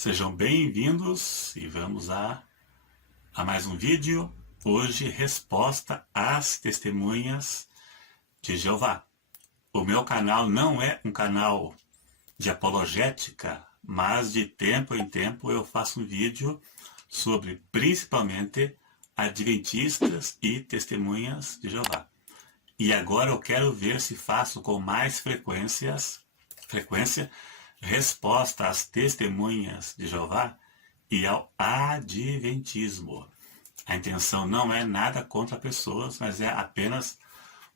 Sejam bem-vindos e vamos a mais um vídeo. Hoje, resposta às testemunhas de Jeová. O meu canal não é um canal de apologética, mas de tempo em tempo eu faço um vídeo sobre principalmente adventistas e testemunhas de Jeová. E agora eu quero ver se faço com mais frequência resposta às testemunhas de Jeová e ao adventismo. A intenção não é nada contra pessoas, mas é apenas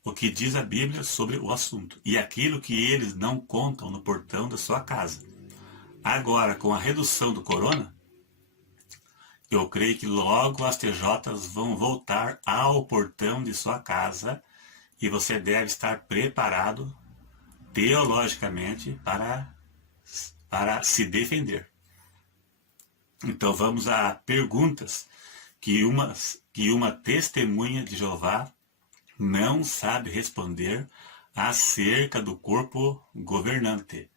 o que diz a Bíblia sobre o assunto e aquilo que eles não contam no portão da sua casa. Agora, com a redução do corona, eu creio que logo as TJs vão voltar ao portão de sua casa e você deve estar preparado teologicamente para se defender. Então vamos a perguntas que uma testemunha de Jeová não sabe responder acerca do corpo governante.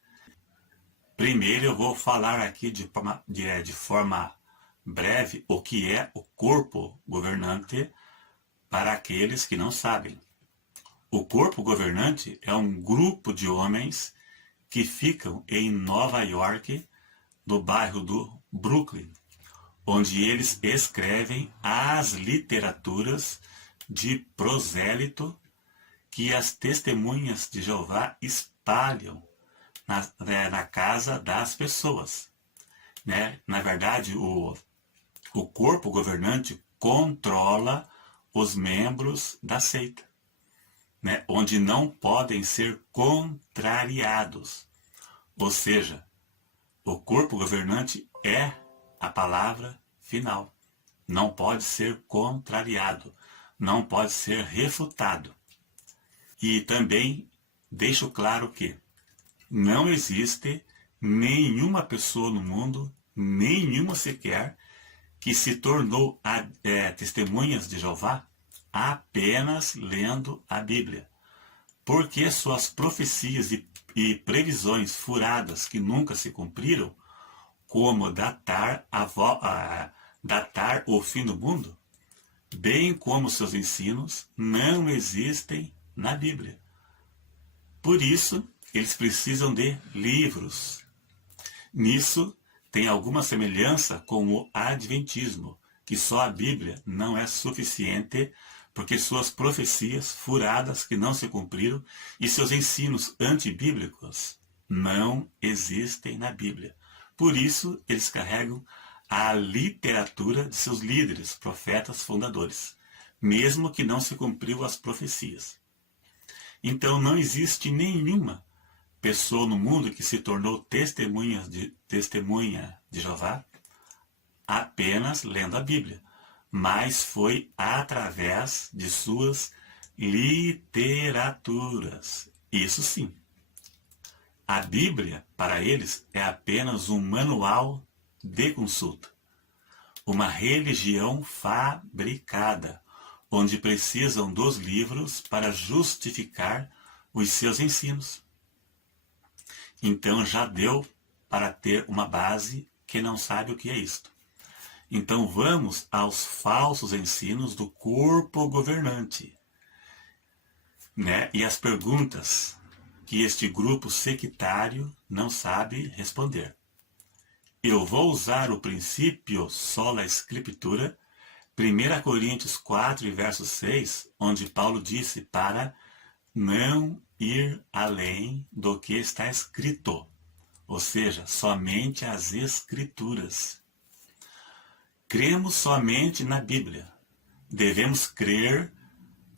Primeiro eu vou falar aqui de forma breve o que é o corpo governante para aqueles que não sabem. O corpo governante é um grupo de homens que ficam em Nova York, no bairro do Brooklyn, onde eles escrevem as literaturas de prosélito que as testemunhas de Jeová espalham na casa das pessoas. Na verdade, o corpo governante controla os membros da seita, onde não podem ser contrariados. Ou seja, o corpo governante é a palavra final. Não pode ser contrariado, não pode ser refutado. E também deixo claro que não existe nenhuma pessoa no mundo, nenhuma sequer, que se tornou testemunhas de Jeová apenas lendo a Bíblia, porque suas profecias e previsões furadas que nunca se cumpriram, como datar o fim do mundo, bem como seus ensinos, não existem na Bíblia. Por isso, eles precisam de livros. Nisso tem alguma semelhança com o adventismo, que só a Bíblia não é suficiente, porque suas profecias furadas que não se cumpriram e seus ensinos antibíblicos não existem na Bíblia. Por isso, eles carregam a literatura de seus líderes, profetas, fundadores, mesmo que não se cumpriu as profecias. Então, não existe nenhuma pessoa no mundo que se tornou testemunha de Jeová apenas lendo a Bíblia, mas foi através de suas literaturas. Isso sim. A Bíblia, para eles, é apenas um manual de consulta, uma religião fabricada, onde precisam dos livros para justificar os seus ensinos. Então já deu para ter uma base que não sabe o que é isto. Então vamos aos falsos ensinos do corpo governante, e as perguntas que este grupo sectário não sabe responder. Eu vou usar o princípio sola scriptura, 1 Coríntios 4, verso 6, onde Paulo disse para não ir além do que está escrito, ou seja, somente as escrituras. Cremos somente na Bíblia. Devemos crer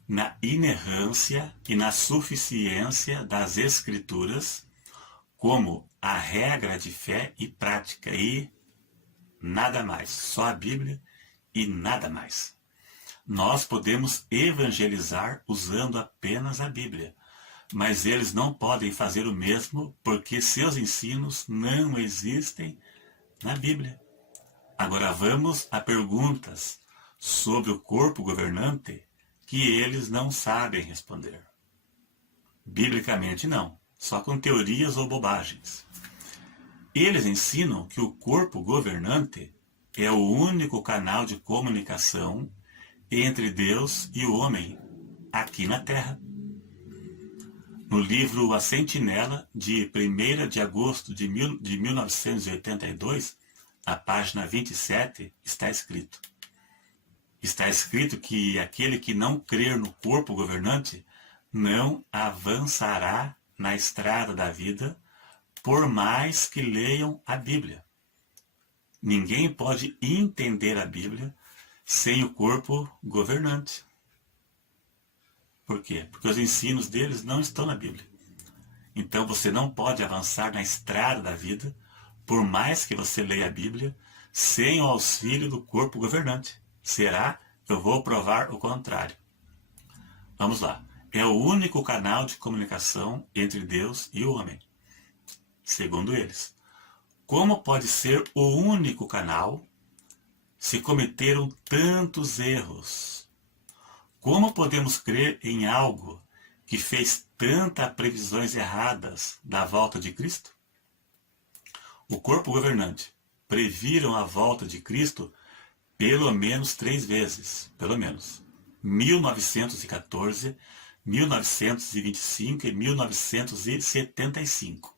na inerrância e na suficiência das Escrituras como a regra de fé e prática e nada mais. Só a Bíblia e nada mais. Nós podemos evangelizar usando apenas a Bíblia, mas eles não podem fazer o mesmo porque seus ensinos não existem na Bíblia. Agora vamos a perguntas sobre o corpo governante que eles não sabem responder. Biblicamente não, só com teorias ou bobagens. Eles ensinam que o corpo governante é o único canal de comunicação entre Deus e o homem aqui na Terra. No livro A Sentinela, de 1º de agosto de 1982, a página 27, está escrito que aquele que não crer no corpo governante não avançará na estrada da vida, por mais que leiam a Bíblia. Ninguém pode entender a Bíblia sem o corpo governante. Por quê? Porque os ensinos deles não estão na Bíblia. Então você não pode avançar na estrada da vida, por mais que você leia a Bíblia, sem o auxílio do corpo governante. Será? Eu vou provar o contrário. Vamos lá. É o único canal de comunicação entre Deus e o homem, segundo eles. Como pode ser o único canal se cometeram tantos erros? Como podemos crer em algo que fez tantas previsões erradas da volta de Cristo? O corpo governante previram a volta de Cristo pelo menos 3 vezes, pelo menos. 1914, 1925 e 1975.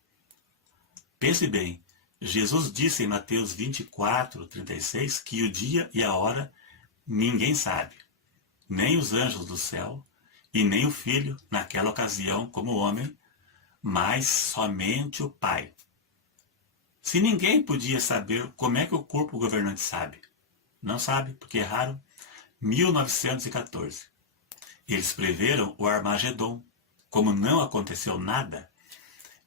Pense bem, Jesus disse em Mateus 24:36 que o dia e a hora ninguém sabe, nem os anjos do céu e nem o Filho naquela ocasião como homem, mas somente o Pai. Se ninguém podia saber, como é que o corpo governante sabe? Não sabe, porque erraram. 1914. Eles preveram o Armagedon. Como não aconteceu nada,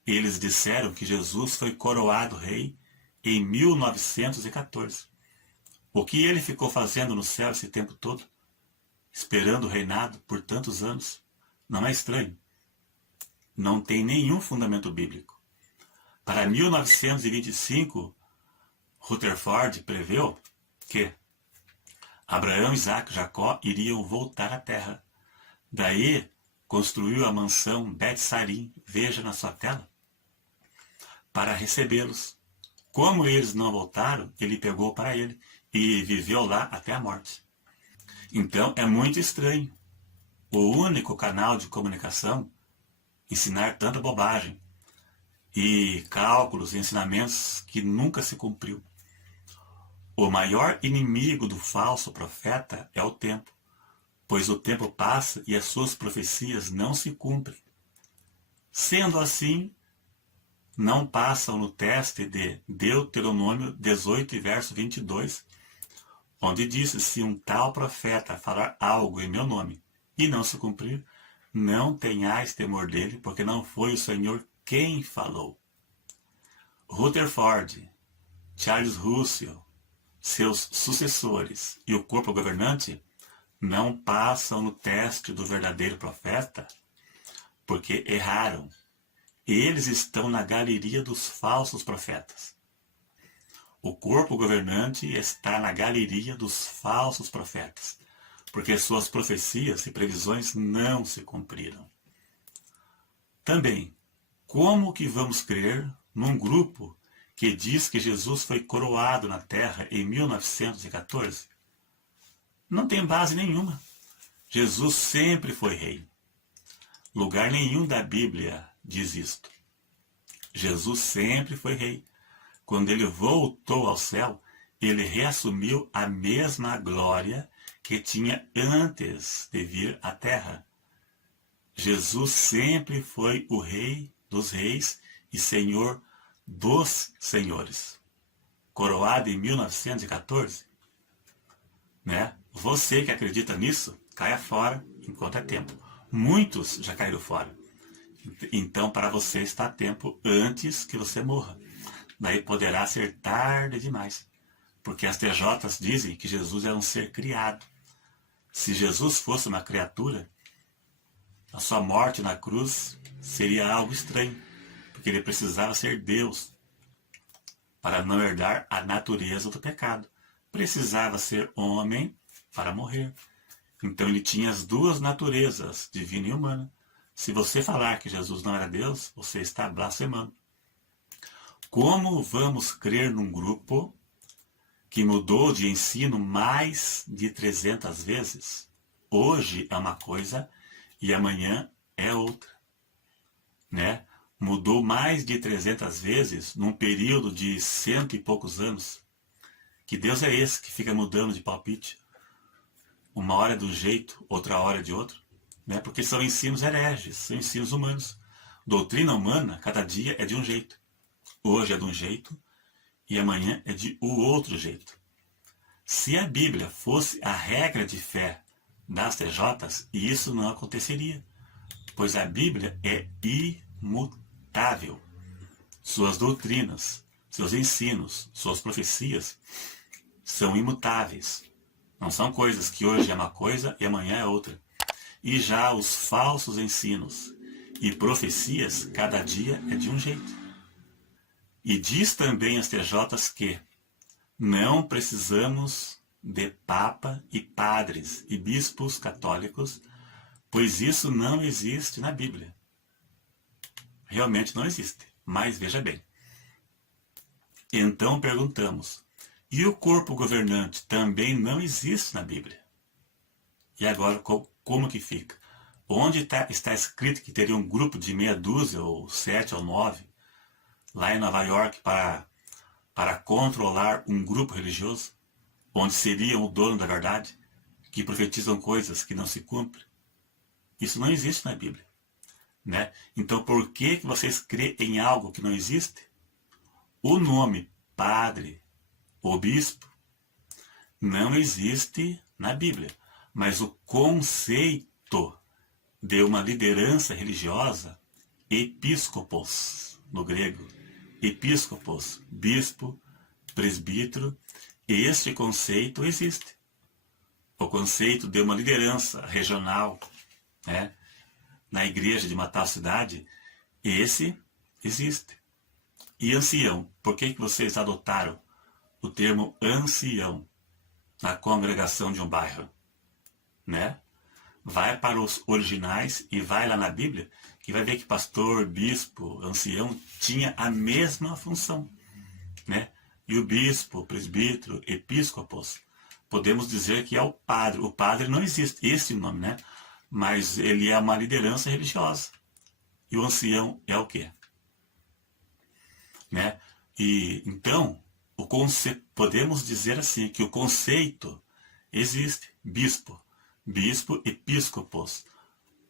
eles disseram que Jesus foi coroado rei em 1914. O que ele ficou fazendo no céu esse tempo todo? Esperando o reinado por tantos anos? Não é estranho? Não tem nenhum fundamento bíblico. Para 1925, Rutherford preveu que Abraão, Isaac e Jacó iriam voltar à terra. Daí, construiu a mansão Bet-Sarim, veja na sua tela, para recebê-los. Como eles não voltaram, ele pegou para ele e viveu lá até a morte. Então, é muito estranho. O único canal de comunicação, ensinar tanta bobagem e cálculos e ensinamentos que nunca se cumpriu. O maior inimigo do falso profeta é o tempo, pois o tempo passa e as suas profecias não se cumprem. Sendo assim, não passam no teste de Deuteronômio 18, verso 22, onde diz: se um tal profeta falar algo em meu nome e não se cumprir, não tenhais temor dele, porque não foi o Senhor quem falou. Rutherford, Charles Russell, seus sucessores e o corpo governante não passam no teste do verdadeiro profeta porque erraram. Eles estão na galeria dos falsos profetas. O corpo governante está na galeria dos falsos profetas, porque suas profecias e previsões não se cumpriram. Também, como que vamos crer num grupo que diz que Jesus foi coroado na terra em 1914? Não tem base nenhuma. Jesus sempre foi rei. Lugar nenhum da Bíblia diz isto. Jesus sempre foi rei. Quando ele voltou ao céu, ele reassumiu a mesma glória que tinha antes de vir à terra. Jesus sempre foi o Rei dos Reis e Senhor dos Senhores. Coroado em 1914, né? Você que acredita nisso, caia fora enquanto é tempo. Muitos já caíram fora. Então, para você está a tempo antes que você morra. Daí poderá ser tarde demais. Porque as TJs dizem que Jesus é um ser criado. Se Jesus fosse uma criatura, a sua morte na cruz seria algo estranho, porque ele precisava ser Deus para não herdar a natureza do pecado. Precisava ser homem para morrer. Então ele tinha as duas naturezas, divina e humana. Se você falar que Jesus não era Deus, você está blasfemando. Como vamos crer num grupo que mudou de ensino mais de 300 vezes? Hoje é uma coisa e amanhã é outra, né? Mudou mais de 300 vezes num período de 100 e poucos anos. Que Deus é esse que fica mudando de palpite? Uma hora de um jeito, outra hora de outro, né? Porque são ensinos hereges, são ensinos humanos. Doutrina humana, cada dia é de um jeito. Hoje é de um jeito e amanhã é de outro jeito. Se a Bíblia fosse a regra de fé das TJs, isso não aconteceria, pois a Bíblia é imutável. Suas doutrinas, seus ensinos, suas profecias são imutáveis. Não são coisas que hoje é uma coisa e amanhã é outra. E já os falsos ensinos e profecias, cada dia é de um jeito. E diz também as TJs que não precisamos de papa e padres e bispos católicos, pois isso não existe na Bíblia. Realmente não existe, mas veja bem. Então perguntamos, e o corpo governante também não existe na Bíblia? E agora, como que fica? Onde está escrito que teria um grupo de meia dúzia, ou 7 ou 9, lá em Nova York, para controlar um grupo religioso, onde seriam o dono da verdade, que profetizam coisas que não se cumprem? Isso não existe na Bíblia, né? Então, por que vocês crêem em algo que não existe? O nome padre ou bispo não existe na Bíblia, mas o conceito de uma liderança religiosa, episcopos, no grego, episcopos, bispo, presbítero, este conceito existe. O conceito de uma liderança regional, né, na igreja de uma tal cidade, esse existe. E ancião, por que vocês adotaram o termo ancião na congregação de um bairro? Né? Vai para os originais e vai lá na Bíblia, que vai ver que pastor, bispo, ancião tinha a mesma função, né? E o bispo, presbítero, episcopos, podemos dizer que é o padre. O padre não existe, esse nome, né? Mas ele é uma liderança religiosa. E o ancião é o quê? Né? E então, podemos dizer assim, que o conceito existe, bispo, episcopos,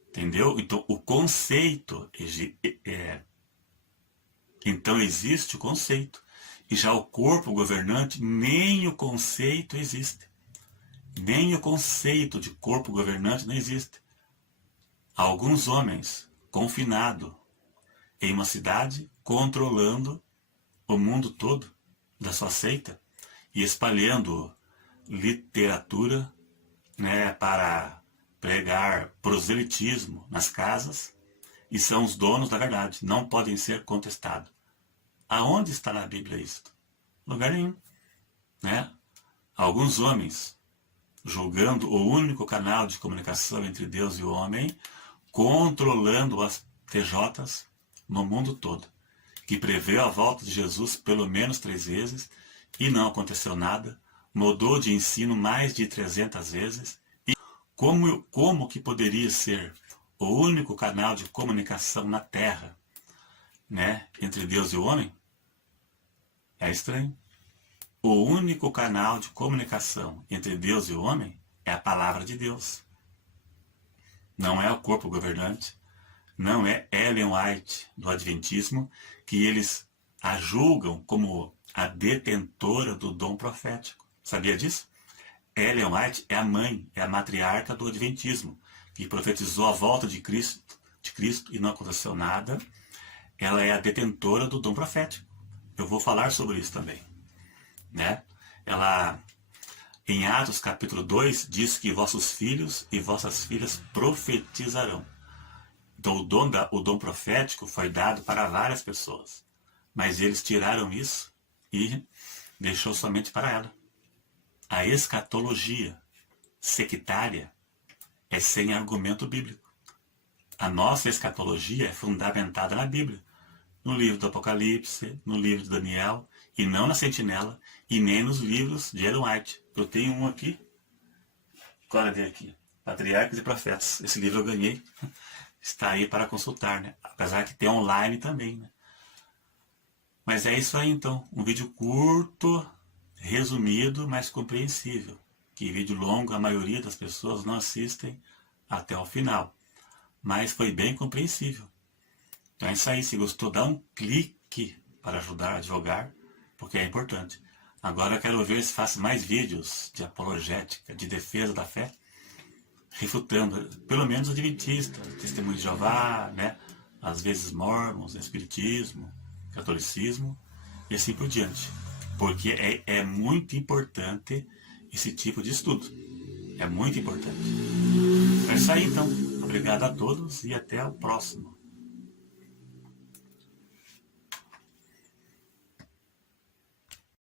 entendeu? Então, o conceito, então existe o conceito. E já o corpo governante, nem o conceito existe. Nem o conceito de corpo governante não existe. Alguns homens confinados em uma cidade, controlando o mundo todo da sua seita e espalhando literatura, né, para pregar proselitismo nas casas, e são os donos da verdade, não podem ser contestados. Aonde está na Bíblia isto? Lugar nenhum, né? Alguns homens julgando o único canal de comunicação entre Deus e o homem, controlando as TJs no mundo todo, que prevê a volta de Jesus pelo menos 3 vezes e não aconteceu nada, mudou de ensino mais de 300 vezes. E como que poderia ser o único canal de comunicação na Terra, né, entre Deus e o homem? É estranho. O único canal de comunicação entre Deus e o homem é a palavra de Deus. Não é o corpo governante, não é Ellen White do Adventismo, que eles a julgam como a detentora do dom profético. Sabia disso? Ellen White é a mãe, é a matriarca do Adventismo, que profetizou a volta de Cristo e não aconteceu nada. Ela é a detentora do dom profético. Eu vou falar sobre isso também, né? Ela, em Atos capítulo 2, diz que vossos filhos e vossas filhas profetizarão. Então o dom profético foi dado para várias pessoas, mas eles tiraram isso e deixou somente para ela. A escatologia sectária é sem argumento bíblico. A nossa escatologia é fundamentada na Bíblia. no livro do Apocalipse, no livro de Daniel, e não na Sentinela, e nem nos livros de Ellen White. Eu tenho um aqui, qual é aqui? Patriarcas e Profetas. Esse livro eu ganhei, está aí para consultar, né? Apesar que tem online também, né? Mas é isso aí então, um vídeo curto, resumido, mas compreensível. Que vídeo longo a maioria das pessoas não assistem até o final. Mas foi bem compreensível. Então é isso aí, se gostou, dá um clique para ajudar a divulgar, porque é importante. Agora eu quero ver se faço mais vídeos de apologética, de defesa da fé, refutando, pelo menos o adventista, testemunho de Jeová, né? Às vezes mormons, espiritismo, catolicismo e assim por diante. Porque é muito importante esse tipo de estudo. É muito importante. É isso aí então. Obrigado a todos e até o próximo.